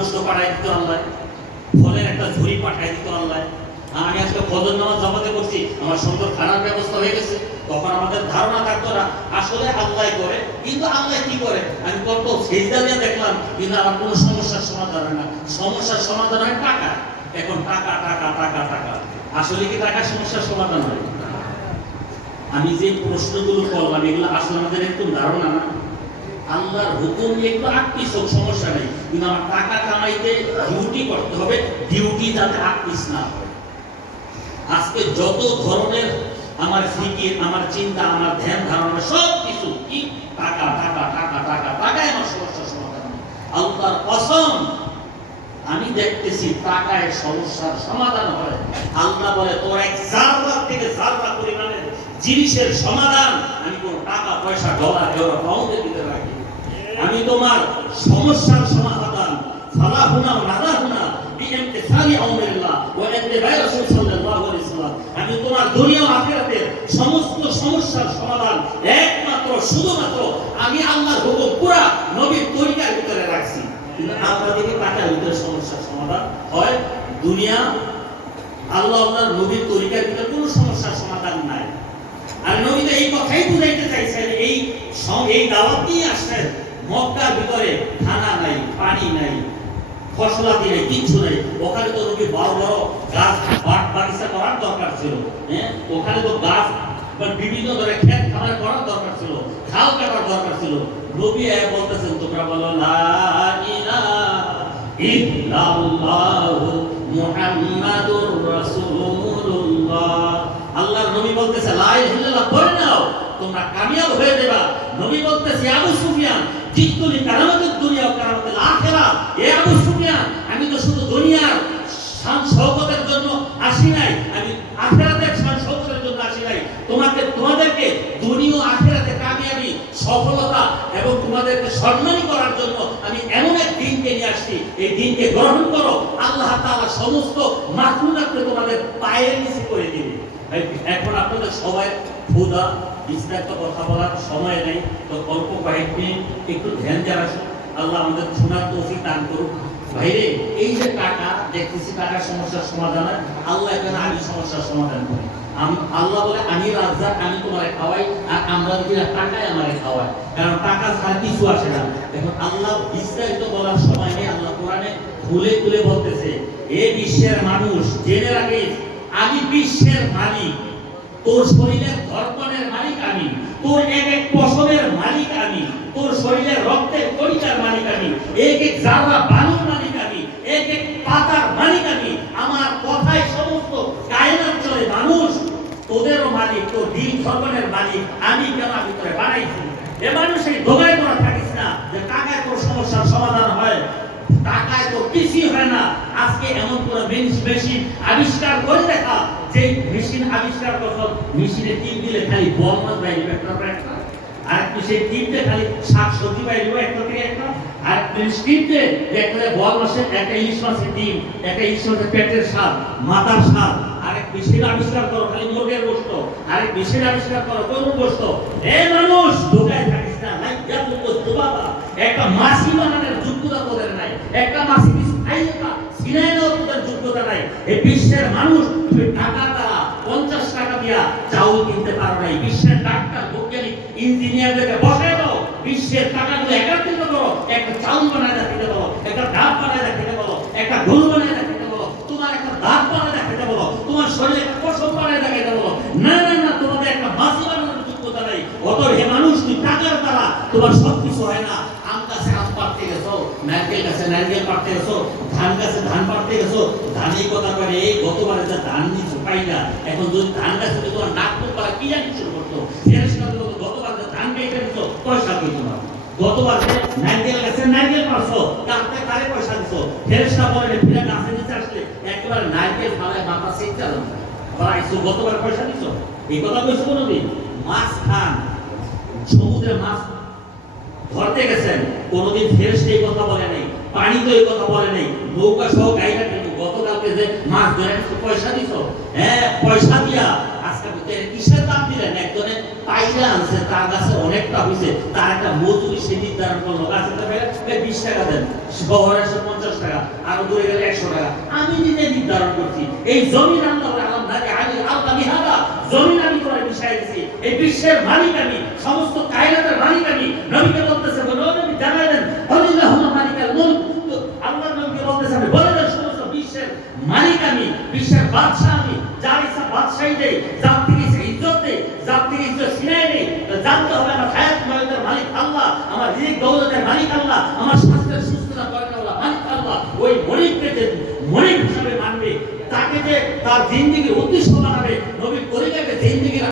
গোস্ত পাঠাই দিত আল্লাহ, ফলের একটা ঝুড়ি পাঠাই দিত আল্লাহ। আমি আজকে ফজর নামাজ জামাতে করছি, আমার সুন্দর খানার ব্যবস্থা হয়ে গেছে। তখন আমাদের ধারণা থাকতো না আসলে আল্লাহ করে, কিন্তু আল্লাহ কি করে আমি কত সেজদা দিয়ে দেখলাম, কিন্তু আমার কোনো সমস্যার সমাধান হয় না। সমস্যার সমাধান হয় টাকা। এখন টাকা টাকা টাকা টাকা, আসলে কি টাকা সমস্যার সমাধান হয়? আমি যে প্রশ্নগুলো করলাম এগুলো আসলে আমাদের একটু ধারণা না। আল্লাহর হুকুম একটু আটকিস হোক সমস্যা নেই, কিন্তু আমার টাকা কামাইতে ডিউটি করতে হবে, ডিউটি যাতে আটকিস না হয়। আজকে যত ধরনের আমার ফিকির, আমার চিন্তা, আমার ধ্যান ধারণা সব কিছু কি টাকা টাকা টাকা টাকা টাকায় আমার সমস্যার সমাধান। আল্লাহর কসম আমি দেখতেছি টাকায় সমস্যার সমাধান হয়। আল্লাহ বলে তোর এক জাররা থেকে জাররা পরিমাণের জিনিসের সমাধান আমি কোন টাকা পয়সা ডলার ইউরো পাউন্ডে দিতে রাখি। আমি তোমার সমস্যার সমাধান ফালাহুনা ওয়া নারাহুনা বিইমতিসালি আমরিল্লাহ ওয়া ইত্তিবাই রাসূল সাল্লাল্লাহু আলাইহি ওয়াসাল্লাম। আমি তোমার দুনিয়া ও আখিরাতের সমস্ত সমস্যার সমাধান একমাত্র শুধুমাত্র আমি আল্লাহর হুকুম পুরা নবীর তরিকার ভিতরে রাখছি। কিন্তু আমরা দেখি টাকার ভিতরে সমস্যার সমাধান হয়। দুনিয়া আল্লাহ আল্লাহর নবীর তরিকার ভিতরে কোনো সমস্যার সমাধান নাই। আর নবী তো এই কথাই বুঝাইতে চাইছেন, এই দাওয়াত নিয়ে আসছেন। মক্কার ভিতরে খানা নাই, পানি নাই, ফসলাদি নাই, কিচ্ছু নাই। ওখানে তো নবী বড় বড় গাছ বাগিচা করার দরকার ছিল। ওখানে তো গাছ বিভিন্ন ধরনের ক্ষেত খামার করার দরকার ছিল, খাল কাটার দরকার ছিল। নবী বলতেছেন তোমরা বলো লা ইলাহা ইল্লাল্লাহু মুহাম্মাদুর রাসূলুল্লাহ। আল্লাহর নবী বলতেছে লা ইলাহা ইল্লাল্লাহ পড়ে নাও, তোমরা কামিয়াব হয়ে যাবে। নবী বলতেছে আবু সুফিয়ান জিতুনি কারামাতুদ দুনিয়া ওয়া কারামাতুল আখিরা। এ আবু সুফিয়ান আমি তো শুধু দুনিয়ার শান শওকতের জন্য আসি নাই, আমি আখিরাতের শান শওকতের জন্য আসি নাই। তোমাদেরকে দুনিয়া ও আখিরাতে কামিয়াবি, সফলতা এবং তোমাদেরকে সম্মানী করার জন্য আমি এমন এক দিনকে নিয়ে আসছি। এই দিনকে গ্রহণ করো, আল্লাহ তাআলা সমস্ত মাখলুকাতকে তোমাদের পায়ের নিচে করে দিবে। এখন আপনাদের সবাই ক্ষুধা, বিস্তারিত কথা বলার সময় নেই, তো অল্প কয়েক মিনিট একটু ধ্যান দিয়ে আসুন। আল্লাহ আমাদের শোনার তৌফিক দান করুন। ভাইরে এই যে টাকা দেখতেছি, টাকার সমস্যার সমাধান হয়, আল্লাহ এখানে আমি সমস্যার সমাধান করি। আল্লাহ বলে আমি রাজ্জাক, আমি তোমারে খাওয়াই, আর আমরা যদি টাকায় আমারে খাওয়াই, কারণ টাকা ছাড়া কিছু আসে না। এখন আল্লাহ বিস্তারিত বলার সময় নেই। আল্লাহ কোরআনে খুলে খুলে বলতেছে, এ বিশ্বের মানুষ জেনে রাখিস আমি বিশ্বের মালিক। তোর শরীরের ধর্মনের মালিক আমি, তোর এক এক পশমের মালিক আমি, তোর শরীরের রক্তের কণিকার মালিক আমি, এক এক জাররা বালুর মালিক আমি, এক এক পাতার মালিক আমি। আমার কথায় সমস্ত কায়নাত চলে। মানুষ তোদেরও মালিক, তোর দিল ধর্মনের মালিক আমি। কেন আমি তোরে বানাইছি? এ মানুষ এই ধোঁকায় তোরা থাকিস না যে টাকায় তোর সমস্যার সমাধান হয়। টাকায় তো কিছুই হয় না। আজকে এমন কোন মেশিন আবিষ্কার করে দেখা, যে মেশিন আবিষ্কার করছো, মেশিনে টিপ দিলে খালি বল মাছ বাইরে একটা একটা, আর সেই টিপ দিয়ে খালি শাকসবজি বাইরে একটা থেকে একটা, আর টিপ দিয়ে একটা বল মাছের একটা ইলিশ মাছের ডিম, একটা ইলিশ মাছের পেটের স্বাদ, মাথার স্বাদ। আরেক মেশিন আবিষ্কার করো খালি মুরগের গোশত, আরেক মেশিন আবিষ্কার করো গরুর গোশত। এ মানুষ ঢোকায় থাকিস না, লাইয়া তো বাবা একটা মাছি বানানোর যোগ্যতা তোদের নাই, একটা মাছি খাইয়েটা সিনাই নাও তোদের যোগ্যতা নাই। এই বিশ্বের মানুষ তুমি টাকা দ্বারা 50 টাকা দিয়া চাউল কিনতে পারো নাই। বিশ্বের ডাক্তার, বৈজ্ঞানিক, ইঞ্জিনিয়ারদেরকে বসায় দাও, বিশ্বের টাকাগুলো একত্রিত করো, একটা চাউল বানায় রাখতে বলো, একটা ডাব বানায় রাখতে বলো, একটা গরু বানায় রাখতে বলো, তোমার একটা দাঁত বানায় রাখতে বলো, তোমার শরীরে একটা পশম বানায় রাখতে বলো। না না না, তোমাদের একটা মাছি বানানোর যোগ্যতা নাই। অতএব হে মানুষ, তুই টাকার দ্বারা তোমার সবকিছু হয় না। আম গাছে আম পাড়তে গেছো, নারকেল গাছে নারকেল পাড়তে গেছো, ধান গাছে ধান পাড়তে গেছো, ধানের কথা করে এই গতবারে যা ধান নিচ্ছ পাই না। এখন যদি ধান গাছে তোমার নাক মুখ পালা কি জানি শুরু করতো, গতবার যে ধান কেটে দিছো পয়সা দিই তোমার। গতবার যে নারকেল গাছে নারকেল পারছো, কাটতে কারে পয়সা দিছো? ফেরেশতা বলে ফিরে গাছে নিচে আসলে একেবারে নারকেল ফালায় মাথা সেট চালান বাড়াইছো, গতবার পয়সা দিছো? এই কথা কইছো কোনোদিন? মাছ খান, সমুদ্রে মাছ ধরতে গেছেন, কোনোদিন ফেরেশতা এই কথা বলে নাই, পানি তো এই কথা বলে নাই, নৌকা সহ গাইরা কিন্তু গতকালকে যে মাছ ধরে পয়সা দিছো, হ্যাঁ পয়সা দিয়া আজকে কিসের দাম দিলেন? একজনে পাইলা আনছে, তার কাছে অনেকটা হয়েছে, তার একটা মজুরি সে নির্ধারণ করলো, গাছে তো 20 টাকা দেন, শহরে 50 টাকা, আরো দূরে গেলে 100 টাকা, আমি নিজে নির্ধারণ করছি। এই জমিন আল্লাহ আলম নাকি আগে আল্লাহ বিহাদা, জমিন আমি তোমার বিষয় দিছি, এই বিশ্বের মালিক আমি, সমস্ত কায়নাতের মালিক আমি। নবীকে বলতেছে, নবী জানাই দেন আল্লাহুম্মা মালিকাল মুলক, তো আল্লাহ নবীকে বলতেছে আমি বলে দেন সমস্ত বিশ্বের মালিক আমি, বিশ্বের বাদশা আমি, যার ইচ্ছা বাদশাহী দেই, যার থেকে ইচ্ছা ইজ্জত দেই, যার থেকে ইজ্জত ছিনাই নেই। জানতে হবে আমার হায়াত ময়দার মালিক আল্লাহ, আমার রিজিক দৌলতের মালিক আল্লাহ, আমার স্বাস্থ্যের সুস্থতা করার মালিক আল্লাহ। ওই মনিককে যে মনিক হিসাবে মানবে, তাকে যে তার জিন্দেগির উদ্দেশ্য বানাবে, নবীর তরিকাকে জিন্দেগির